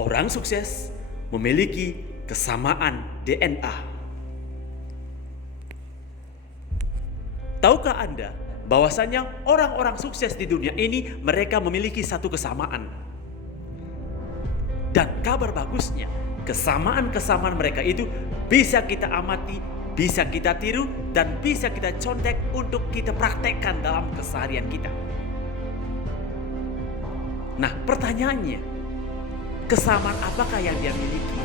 Orang sukses memiliki kesamaan DNA. Tahukah Anda bahwasanya orang-orang sukses di dunia ini mereka memiliki satu kesamaan? Dan kabar bagusnya, kesamaan-kesamaan mereka itu bisa kita amati, bisa kita tiru, dan bisa kita contek untuk kita praktekkan dalam keseharian kita. Nah, pertanyaannya, kesamaan apakah yang dia miliki?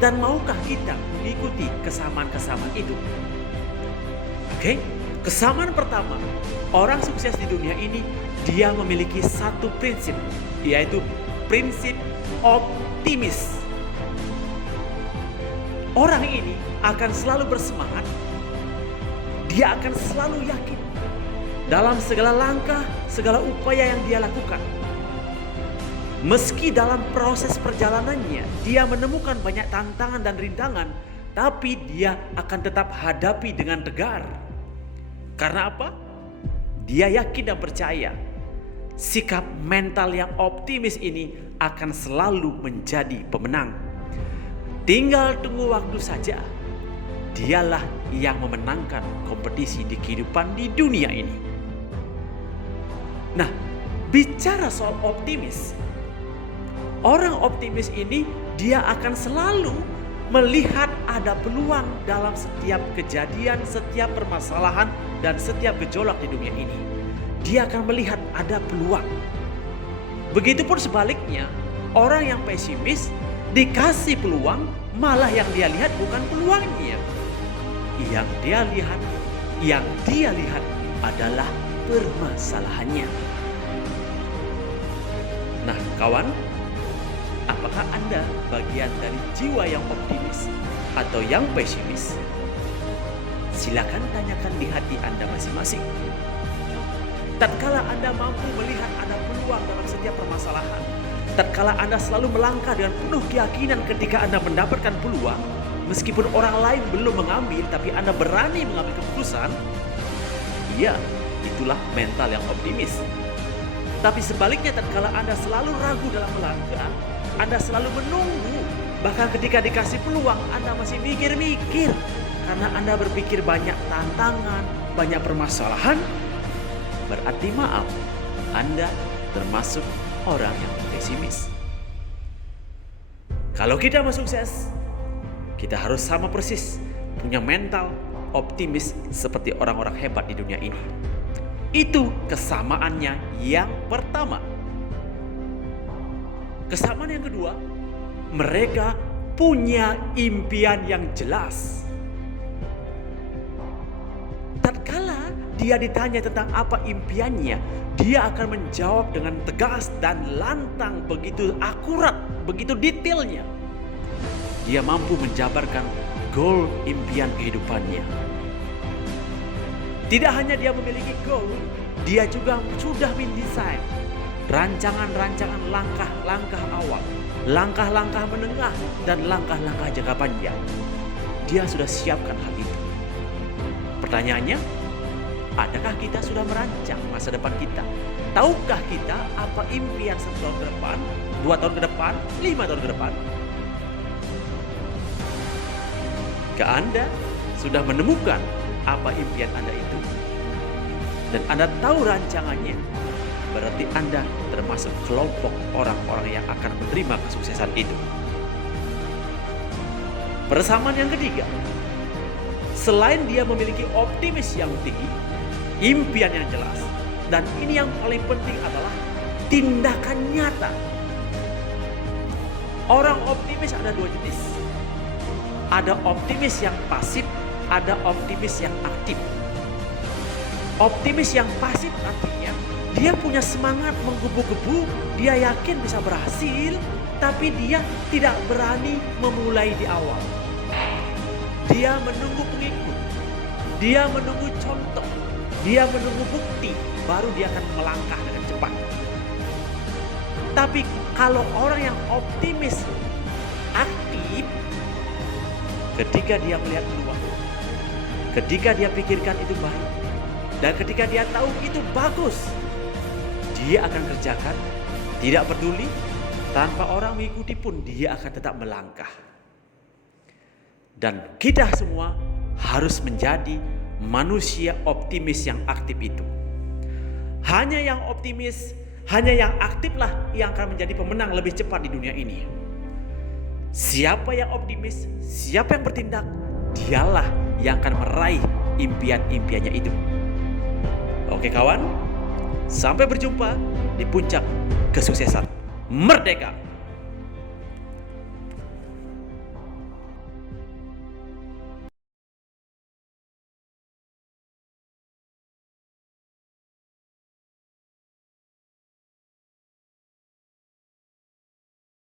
Dan maukah kita mengikuti kesamaan-kesamaan itu? Oke, kesamaan pertama, orang sukses di dunia ini dia memiliki satu prinsip, yaitu prinsip optimis. Orang ini akan selalu bersemangat, dia akan selalu yakin dalam segala langkah, segala upaya yang dia lakukan. Meski dalam proses perjalanannya dia menemukan banyak tantangan dan rintangan, tapi dia akan tetap hadapi dengan tegar. Karena apa? Dia yakin dan percaya sikap mental yang optimis ini akan selalu menjadi pemenang. Tinggal tunggu waktu saja. Dialah yang memenangkan kompetisi di kehidupan di dunia ini. Nah, bicara soal optimis, orang optimis ini dia akan selalu melihat ada peluang dalam setiap kejadian, setiap permasalahan, dan setiap gejolak di dunia ini. Dia akan melihat ada peluang. Begitupun sebaliknya, orang yang pesimis dikasih peluang, malah yang dia lihat bukan peluangnya. Yang dia lihat adalah permasalahannya. Nah, kawan, apakah Anda bagian dari jiwa yang optimis atau yang pesimis? Silakan tanyakan di hati Anda masing-masing. Tatkala Anda mampu melihat ada peluang dalam setiap permasalahan, tatkala Anda selalu melangkah dengan penuh keyakinan ketika Anda mendapatkan peluang, meskipun orang lain belum mengambil, tapi Anda berani mengambil keputusan, iya, itulah mental yang optimis. Tapi sebaliknya, tatkala Anda selalu ragu dalam melangkah, Anda selalu menunggu, bahkan ketika dikasih peluang Anda masih mikir-mikir, karena Anda berpikir banyak tantangan, banyak permasalahan, berarti maaf, Anda termasuk orang yang pesimis. Kalau kita mau sukses, kita harus sama persis punya mental optimis seperti orang-orang hebat di dunia ini. Itu kesamaannya yang pertama. Kesamaan yang kedua, mereka punya impian yang jelas. Tatkala dia ditanya tentang apa impiannya, dia akan menjawab dengan tegas dan lantang, begitu akurat, begitu detailnya. Dia mampu menjabarkan goal impian kehidupannya. Tidak hanya dia memiliki goal, dia juga sudah mendesain rancangan-rancangan langkah-langkah awal, langkah-langkah menengah, dan langkah-langkah jangka panjang. Dia sudah siapkan hal itu. Pertanyaannya, adakah kita sudah merancang masa depan kita? Tahukah kita apa impian 1 tahun ke depan, 2 tahun ke depan, 5 tahun ke depan? Jika Anda sudah menemukan apa impian Anda itu, dan Anda tahu rancangannya, berarti Anda termasuk kelompok orang-orang yang akan menerima kesuksesan itu. Persamaan yang ketiga, selain dia memiliki optimis yang tinggi, impian yang jelas, dan ini yang paling penting adalah tindakan nyata. Orang optimis ada 2 jenis. Ada optimis yang pasif, ada optimis yang aktif. Optimis yang pasif artinya dia punya semangat menggebu-gebu, dia yakin bisa berhasil, tapi dia tidak berani memulai di awal. Dia menunggu pengikut, dia menunggu contoh, dia menunggu bukti, baru dia akan melangkah dengan cepat. Tapi kalau orang yang optimis aktif, ketika dia melihat peluang, ketika dia pikirkan itu baik, dan ketika dia tahu itu bagus, dia akan kerjakan, tidak peduli Tanpa orang mengikuti pun dia akan tetap melangkah. Dan kita semua harus menjadi manusia optimis yang aktif itu. Hanya yang optimis, hanya yang aktiflah yang akan menjadi pemenang lebih cepat di dunia ini. Siapa yang optimis, siapa yang bertindak, dialah yang akan meraih impian-impiannya itu. Oke kawan, sampai berjumpa di puncak kesuksesan. Merdeka!